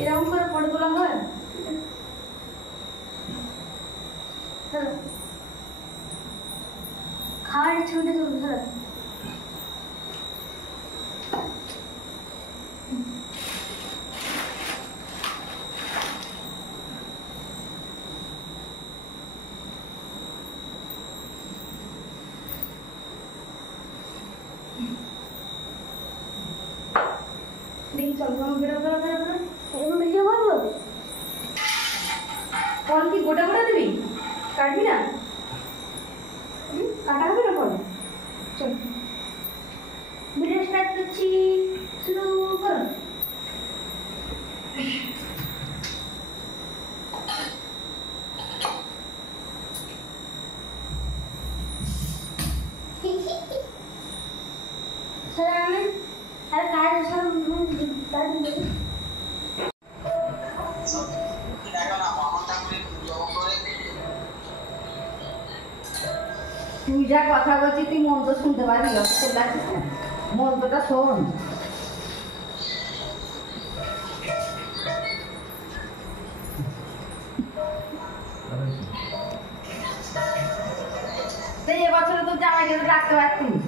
এরকম করে ফটো তোলা হয়? খাওয়ার ছবিটা তুলতে হবে। দেখি চল বেরো বেরো বেরো বেরো এরকম ভিডিও করবো। ফল কি গোটা গোটা দিবি? কাটবি না? কাটা হবে না ফল? চল ভিডিও স্টার্ট করছি, শুরু করো। তুই যা কথা বলছিস তুই মন্ত্র শুনতে পারবি? মন্ত্রটা শোন। এবছরে তো জামাই গেলে রাখতে পারতিস।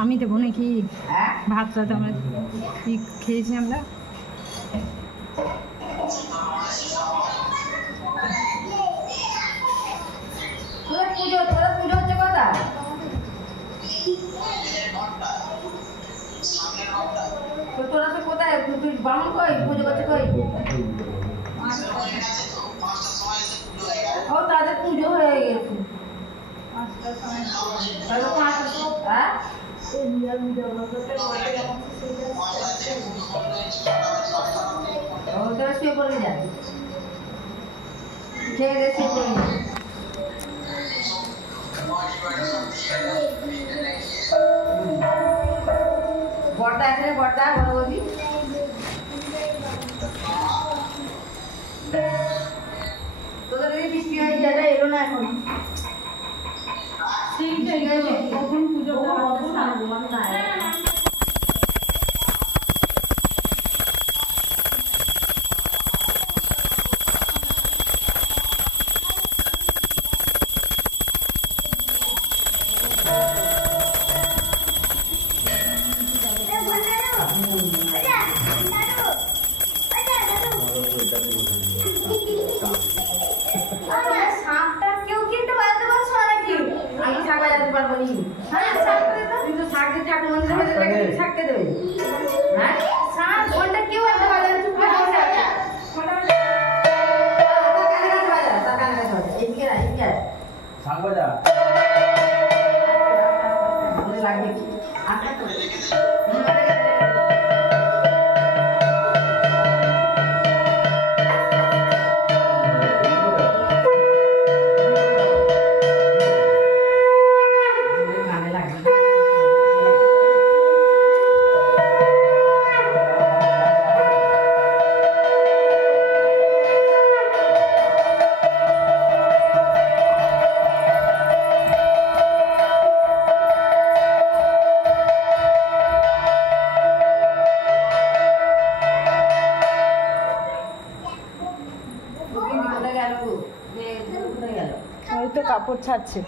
আমি দেবো নাকি? ভাত রাত আমরা কি খেয়েছি আমরা? পুজো হচ্ছে কথা তোরা তো কোথায়? তুই বামন কই? পুজো করছে কই? ও তাদের পুজো হয়ে গেছে। শুয়ে পড়ে যায়, খেয়ে দিয়ে শুয়ে পড়ে যায়। বড়টা আছে, বড়টা বড় বৌদি তোদের যদি বৃষ্টি হয়ে যায় এলো না এখন। ঠিক আছে কখন পুজো সাপটা কেউ কিন্তু বাজাতে পারছো নাকি? আমি শাক বাজাতে পারবো নি। কিন্তু শাক দিতে একটা মন্দিরের মধ্যে লেগে শাককে দেবে। হ্যাঁ সাপ ঘন্টা কেউ একটা বাজাতে চুপ করে বসে আছে। শাক বাজা লাগবে কাপড় ছাড়ছে।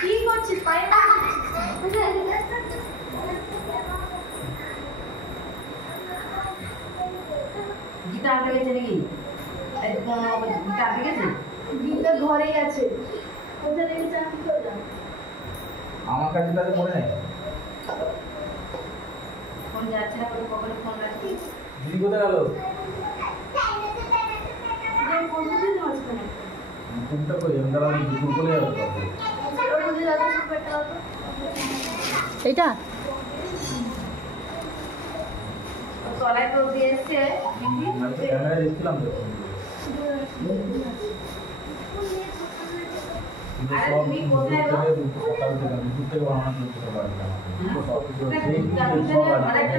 কি করছিস? গীতা আনতে গেছে নাকি? গীতা আনতে গেছে? গীতা ঘরেই আছে। কোথায় রেখেছে আমি তো জানি। আমার কাছে তাহলে মনে নেই। ফোন যাচ্ছে না, কখন ফোন রাখছি। দিদি কোথায় গেল? ফোনটা কই? আমি তাহলে দুপুর করে যাবো। এইটা তলায় তো দিয়ে এসছে ক্যামেরায় দেখছিলাম তো। সব দুপুর সকাল থেকে দুপুর থেকে বানানো করতে পারি সব কিছু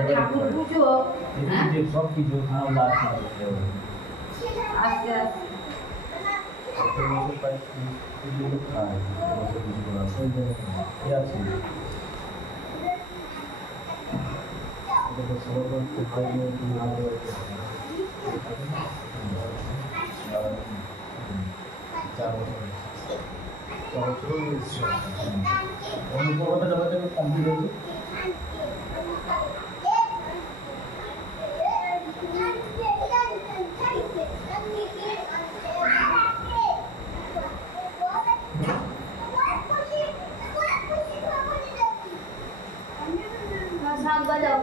ঠাকুর পুজো সব কিছু খাওয়া লাগছে আস্তে আস্তে কমপ্লিট হয়েছে শাক বাজাও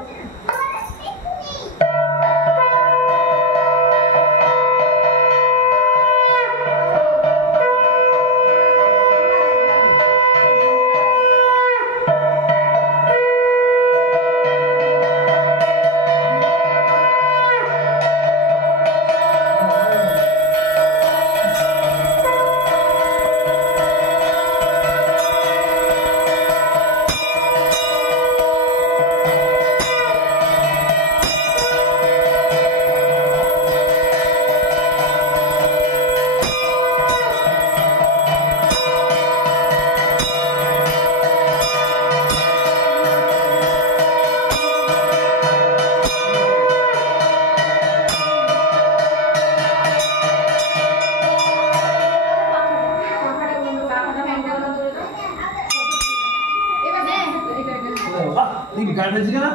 গাড়ি পেয়েছি কেন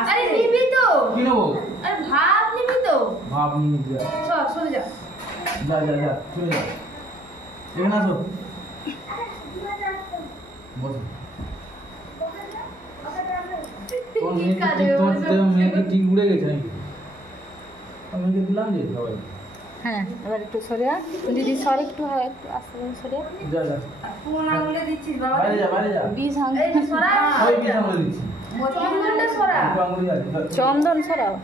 আরে নিবি তো কি নেবো আরে ভাত নিবি তো ভাব নিয়ে যা চল চলে যা যা যা যা চলে যা এখানে আসো বসো তোমার মেয়েকে ঠিক উড়ে গেছে নাকি আমি মেয়েকে দিলাম যে সবাই হ্যাঁ এবার একটু সরে আয়। দিদি সর একটু হয় একটু আস্তে করে সরে আয়। যা যা কোন আঙুলে দিচ্ছিস বাবা বাইরে যা বিষ এই যে সরা সবাই কি সামলে দিচ্ছি চন্দনটা সরা একটু আঙুলি আছে চন্দন সরাও।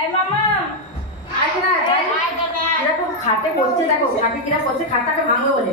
এই মামা আয় না এরকম খাটে করছে দেখো খাটে কিরা করছে খাটটাকে ভাঙবে বলে